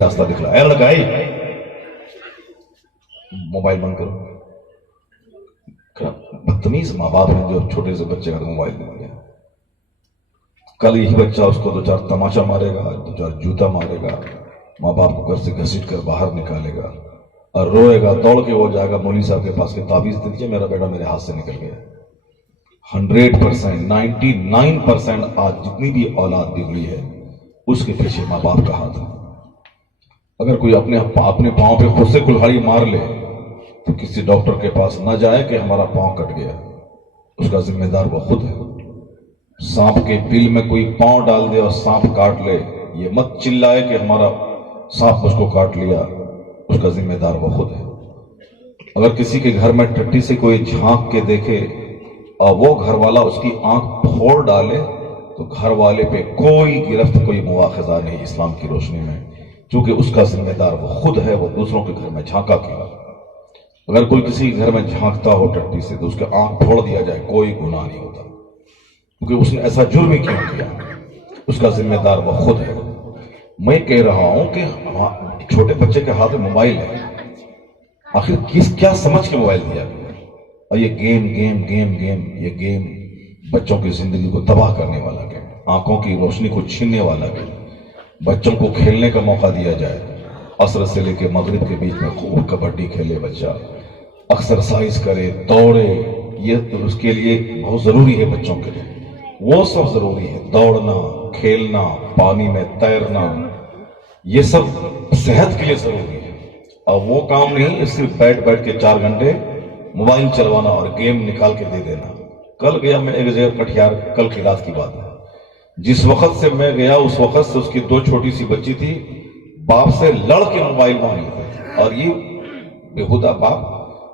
راستہ دکھلا اے لڑکائی موبائل بند کرو. بدتمیز ماں باپ ہیں جو چھوٹے سے بچے کا موبائل دے دیا. کل یہی بچہ اس کو دو چار تماچا مارے گا, دو چار جوتا مارے گا, ماں باپ کو گھر سے گھسیٹ کر باہر نکالے گا اور روئے گا, دوڑ کے وہ جائے گا مولوی صاحب کے پاس کہ تعویذ دے دیجیے میرا بیٹا میرے ہاتھ سے نکل گیا. 100%, 99% آج جتنی بھی اولاد بگڑی ہے اس کے پیچھے ماں باپ کا ہاتھ ہے. اگر کوئی اپنے پاؤں پہ خود سے کلہاڑی مار لے تو کسی ڈاکٹر کے پاس نہ جائے کہ ہمارا پاؤں کٹ گیا, اس کا ذمہ دار وہ خود ہے. سانپ کے بل میں کوئی پاؤں ڈال دے اور سانپ کاٹ لے, یہ مت چلائے کہ ہمارا سانپ اس کو کاٹ لیا, اس کا ذمہ دار وہ خود ہے. اگر کسی کے گھر میں ٹٹی سے کوئی جھانک کے دیکھے اور وہ گھر والا اس کی آنکھ پھوڑ ڈالے تو گھر والے پہ کوئی گرفت, کوئی مواخذہ نہیں اسلام کی روشنی میں, کیونکہ اس کا ذمہ دار وہ خود ہے, وہ دوسروں کے گھر میں جھانکا کیا. اگر کوئی کسی گھر میں جھانکتا ہو ٹٹی سے تو اس کے آنکھ پھوڑ دیا جائے, کوئی گناہ نہیں ہوتا, کیونکہ اس نے ایسا جرم ہی کیوں کیا, اس کا ذمہ دار وہ خود ہے. میں کہہ رہا ہوں کہ چھوٹے بچے کے ہاتھ میں موبائل ہے, آخر کیا سمجھ کے موبائل دیا گیا؟ اور یہ گیم یہ گیم بچوں کی زندگی کو تباہ کرنے والا گیم, آنکھوں کی روشنی کو چھیننے والا گیم. بچوں کو کھیلنے کا موقع دیا جائے, عصر سے لے کے مغرب کے بیچ میں خوب کبڈی کھیلے بچہ, ایکسرسائز کرے, دوڑے, یہ اس کے لیے بہت ضروری ہے. بچوں کے لیے وہ سب ضروری ہے, دوڑنا, کھیلنا, پانی میں تیرنا, یہ سب صحت کے لیے ضروری ہے. اور وہ کام نہیں صرف بیٹھ کے 4 گھنٹے موبائل چلوانا اور گیم نکال کے دے دینا. کل گیا میں ایک جگہ کٹھیار, کل کی رات کی بات ہے, جس وقت سے میں گیا اس وقت سے اس کی 2 چھوٹی سی بچی تھی, باپ سے لڑ کے موبائل مانگ لیتے, اور یہ بےہودہ باپ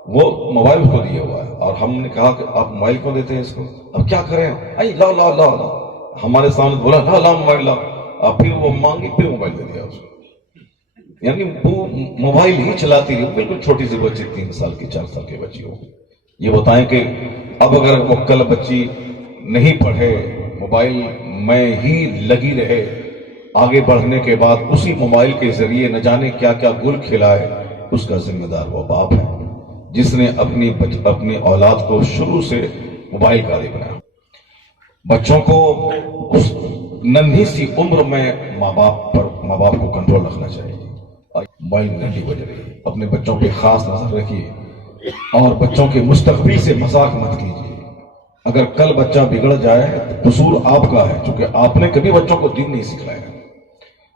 وہ موبائل کو دیا ہوا ہے. اور ہم نے کہا کہ آپ موبائل کیوں دیتے ہیں اس کو, اب کیا کریں, لا ہمارے سامنے بولا لا موبائل لا, اور پھر وہ مانگی, پھر موبائل دے دیا اس کو. یعنی وہ موبائل ہی چلاتی رہی, بالکل چھوٹی سی بچی, 3 سال کی 4 سال کی بچی ہو. یہ بتائیں کہ اب اگر وہ کل بچی نہیں پڑھے, موبائل میں ہی لگی رہے, آگے بڑھنے کے بعد اسی موبائل کے ذریعے نہ جانے کیا کیا گل کھلائے, اس کا ذمہ دار وہ باپ ہے جس نے اپنی اولاد کو شروع سے موبائل کا عادی بنایا. بچوں کو اس ننھی سی عمر میں ماں باپ کو کنٹرول رکھنا چاہیے. موبائل گھنٹی بج رہی ہے, اپنے بچوں پہ خاص نظر رکھیے اور بچوں کے مستقبل سے مذاق مت کیجیے. اگر کل بچہ بگڑ جائے تو قصور آپ کا ہے, چونکہ آپ نے کبھی بچوں کو دین نہیں سکھلایا.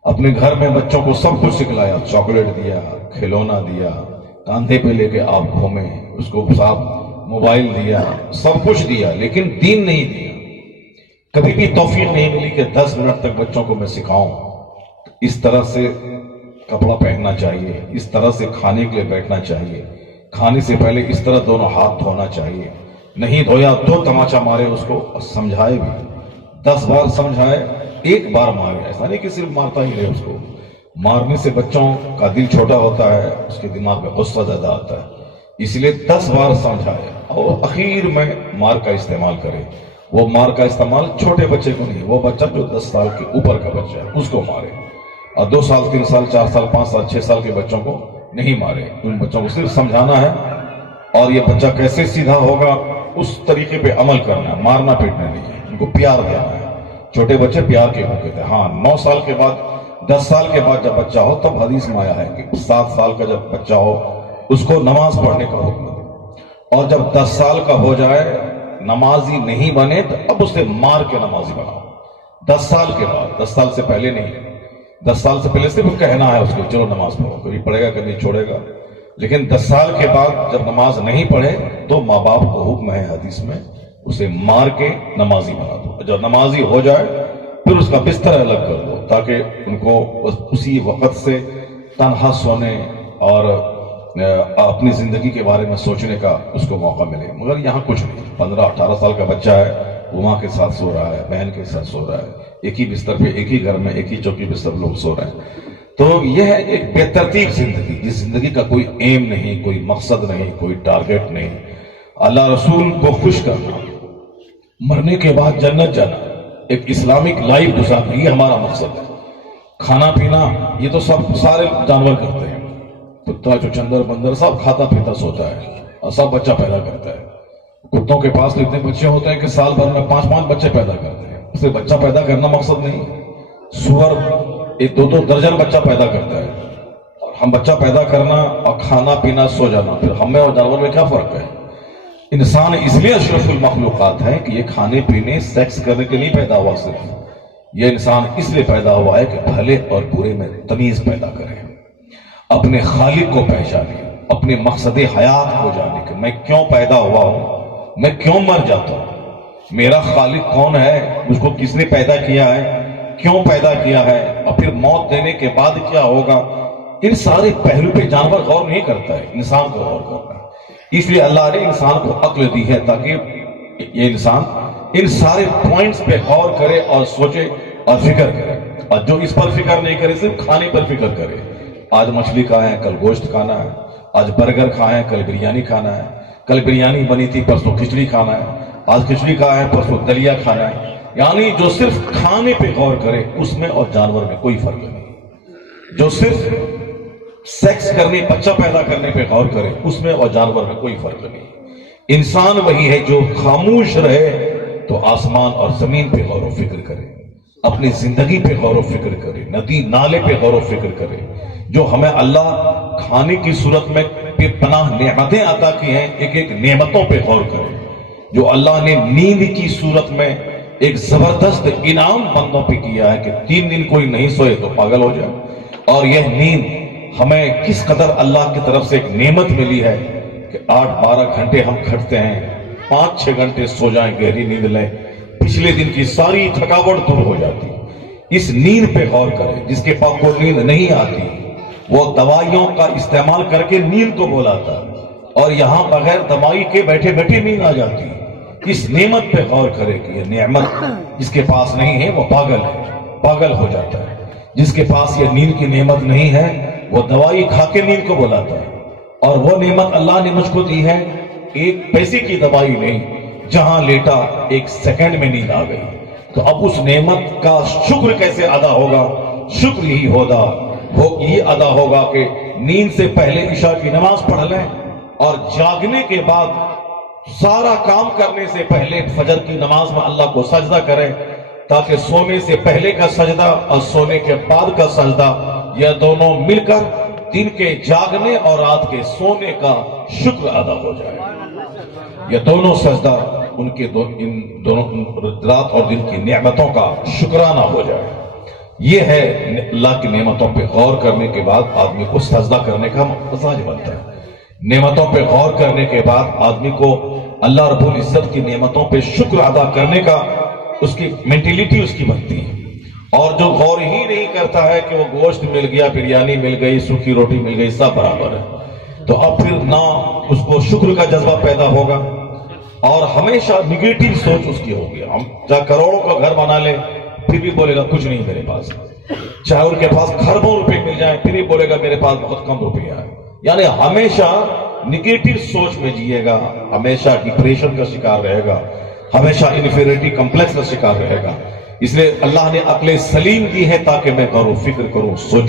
اپنے گھر میں بچوں کو سب کچھ سکھلایا, چاکلیٹ دیا, کھلونا دیا, کاندھے پہ لے کے آپ گھومے, اس کو ساتھ موبائل دیا, سب کچھ دیا, لیکن دین نہیں دیا. کبھی بھی توفیق نہیں ملی کہ 10 منٹ تک بچوں کو میں سکھاؤں اس طرح سے کپڑا پہننا چاہیے, اس طرح سے کھانے کے لیے بیٹھنا چاہیے, کھانے سے پہلے اس طرح دونوں ہاتھ دھونا چاہیے. نہیں دھویا 2 تماچا مارے اس کو, اور سمجھائے بھی 10 بار سمجھائے, 1 بار مارے. ایسا نہیں کہ صرف مارتا ہی رہے اس کو. مارنے سے بچوں کا دل چھوٹا ہوتا ہے, اس کے دماغ میں غصہ زیادہ آتا ہے, اس لیے 10 بار سمجھائے اور اخیر میں مار کا استعمال کرے. وہ مار کا استعمال چھوٹے بچے کو نہیں, وہ بچہ جو 10 سال کے اوپر کا بچہ ہے اس کو مارے, اور 2 سال 3 سال 4 سال 5 سال 6 سال کے بچوں کو نہیں مارے. ان بچوں کو صرف سمجھانا ہے, اور یہ بچہ کیسے سیدھا ہوگا اس طریقے پہ عمل کرنا ہے, مارنا پیٹنا نہیں ہے. ان کو پیار دینا ہے. چھوٹے بچے پیار کے بھوکے تھے. ہاں 9 سال کے بعد 10 سال کے بعد جب بچہ ہو تب حدیث میں آیا ہے کہ 7 سال کا جب بچہ ہو اس کو نماز پڑھنے کا حکم دے, اور جب 10 سال کا ہو جائے نمازی نہیں بنے تو اب اسے مار کے نمازی بناؤ. 10 سال کے بعد, 10 سال سے پہلے نہیں. 10 سال سے پہلے صرف کہنا ہے اس کو چلو نماز پڑھو, کبھی پڑھے گا کبھی چھوڑے گا. لیکن 10 سال کے بعد جب نماز نہیں پڑھے تو ماں باپ کو حکم ہے حدیث میں اسے مار کے نمازی بنا دو. جب نمازی ہو جائے پھر اس کا بستر الگ کر دو, تاکہ ان کو اسی وقت سے تنہا سونے اور اپنی زندگی کے بارے میں سوچنے کا اس کو موقع ملے. مگر یہاں کچھ نہیں. 15-18 سال کا بچہ ہے, وہ ماں کے ساتھ سو رہا ہے, بہن کے ساتھ سو رہا ہے, ایک ہی بستر پہ, ایک ہی گھر میں, ایک ہی چوکی پہ سب لوگ سو رہے ہیں. تو یہ ہے ایک بے ترتیب زندگی, جس زندگی کا کوئی ایم نہیں, کوئی مقصد نہیں, کوئی ٹارگٹ نہیں. اللہ رسول کو خوش کرنا, مرنے کے بعد جنت جانا, ایک اسلامک لائف گزارنا, یہ ہمارا مقصد ہے. کھانا پینا یہ تو سب سارے جانور کرتے ہیں، کتا چچندر بندر سب کھاتا پیتا سوتا ہے اور سب بچہ پیدا کرتا ہے۔ کتوں کے پاس تو اتنے بچے ہوتے ہیں کہ سال بھر میں 5 بچے پیدا کرتے ہیں، اسے بچہ پیدا کرنا مقصد نہیں۔ سور 2 درجن بچہ پیدا کرتا ہے، اور ہم بچہ پیدا کرنا اور کھانا پینا سو جانا، پھر ہمیں اور جانور میں کیا فرق ہے؟ انسان اس لیے اشرف المخلوقات ہے کہ یہ کھانے پینے سیکس کرنے کے لیے پیدا ہوا، صرف یہ انسان اس لیے پیدا ہوا ہے کہ بھلے اور برے میں تمیز پیدا کرے، اپنے خالق کو پہچانے، اپنے مقصد حیات کو جانے کہ میں کیوں پیدا ہوا ہوں، میں کیوں مر جاتا ہوں، میرا خالق کون ہے، مجھ کو کس نے پیدا کیا ہے، کیوں پیدا کیا ہے، اور پھر موت دینے کے بعد کیا ہوگا۔ ان سارے پہلو پہ جانور غور نہیں کرتا ہے، انسان کو غور کرتا ہے۔ اس لیے اللہ نے انسان کو عقل دی ہے تاکہ یہ انسان ان سارے پوائنٹس پہ غور کرے اور سوچے اور فکر کرے، اور جو اس پر فکر نہیں کرے صرف کھانے پر فکر کرے۔ آج مچھلی کھائیں، کل گوشت کھانا ہے، آج برگر کھائیں، کل بریانی کھانا ہے، کل بریانی بنی تھی پرسوں کھچڑی کھانا ہے، آج کھچڑی کھائیں پرسوں دلیا کھانا ہے۔ یعنی جو صرف کھانے پہ غور کرے اس میں اور جانور میں کوئی فرق نہیں، جو صرف سیکس کرنے بچہ پیدا کرنے پہ غور کرے اس میں اور جانور میں کوئی فرق نہیں۔ انسان وہی ہے جو خاموش رہے تو آسمان اور زمین پہ غور و فکر کرے، اپنی زندگی پہ غور و فکر کرے، ندی نالے پہ غور و فکر کرے، جو ہمیں اللہ کھانے کی صورت میں بے پناہ نعمتیں عطا کی ہیں، ایک ایک نعمتوں پہ غور کرے، جو اللہ نے نیند کی صورت میں ایک زبردست انعام بندوں پہ کیا ہے کہ 3 دن کوئی نہیں سوئے تو پاگل ہو جائے، اور یہ نیند ہمیں کس قدر اللہ کی طرف سے ایک نعمت ملی ہے کہ 8-12 گھنٹے ہم کھٹتے ہیں، 5-6 گھنٹے سو جائیں، گہری نیند لیں، پچھلے دن کی ساری تھکاوٹ دور ہو جاتی۔ اس نیند پہ غور کرے، جس کے پاس کو نیند نہیں آتی وہ دوائیوں کا استعمال کر کے نیند کو بلاتا، اور یہاں بغیر دوائی کے بیٹھے بیٹھے نیند آ جاتی۔ اس نعمت پہ غور کرے کہ یہ نعمت جس کے پاس نہیں ہے وہ پاگل ہے، پاگل ہو جاتا ہے۔ جس کے پاس یہ نیند کی نعمت نہیں ہے وہ دوائی کھا کے نیند کو بلاتا ہے، اور وہ نعمت اللہ نے مجھ کو دی ہے 1 پیسے کی دوائی نہیں، جہاں لیٹا 1 سیکنڈ میں نیند آ گئی۔ تو اب اس نعمت کا شکر کیسے ادا ہوگا؟ شکر ہی یہ ادا ہوگا کہ نیند سے پہلے عشاء کی نماز پڑھ لیں، اور جاگنے کے بعد سارا کام کرنے سے پہلے فجر کی نماز میں اللہ کو سجدہ کریں، تاکہ سونے سے پہلے کا سجدہ اور سونے کے بعد کا سجدہ یہ دونوں مل کر دن کے جاگنے اور رات کے سونے کا شکر ادا ہو جائے۔ یہ دونوں سجدہ ان دونوں رات اور دن کی نعمتوں کا شکرانہ ہو جائے۔ یہ ہے اللہ کی نعمتوں پہ غور کرنے کے بعد آدمی کو سجدہ کرنے کا مزاج بنتا ہے۔ نعمتوں پہ غور کرنے کے بعد آدمی کو اللہ رب العزت کی نعمتوں پہ شکر ادا کرنے کا اس کی مینٹیلیٹی اس کی بنتی ہے۔ اور جو غور ہی نہیں کرتا ہے کہ وہ گوشت مل گیا، بریانی مل گئی، سوکھی روٹی مل گئی، سب برابر ہے، تو اب پھر نہ اس کو شکر کا جذبہ پیدا ہوگا، اور ہمیشہ نگیٹو سوچ اس کی ہوگی۔ ہم چاہے کروڑوں کا گھر بنا لیں پھر بھی بولے گا کچھ نہیں میرے پاس، چاہے ان کے پاس خربوں روپے مل جائیں پھر بھی بولے گا میرے پاس بہت کم روپیہ ہے۔ یعنی ہمیشہ نگیٹو سوچ میں جیے گا، ہمیشہ ڈپریشن کا شکار رہے گا، ہمیشہ انفیریٹی کمپلیکس کا شکار رہے گا۔ اس لیے اللہ نے عقل سلیم دی ہے تاکہ میں غور و فکر کروں، سوچوں۔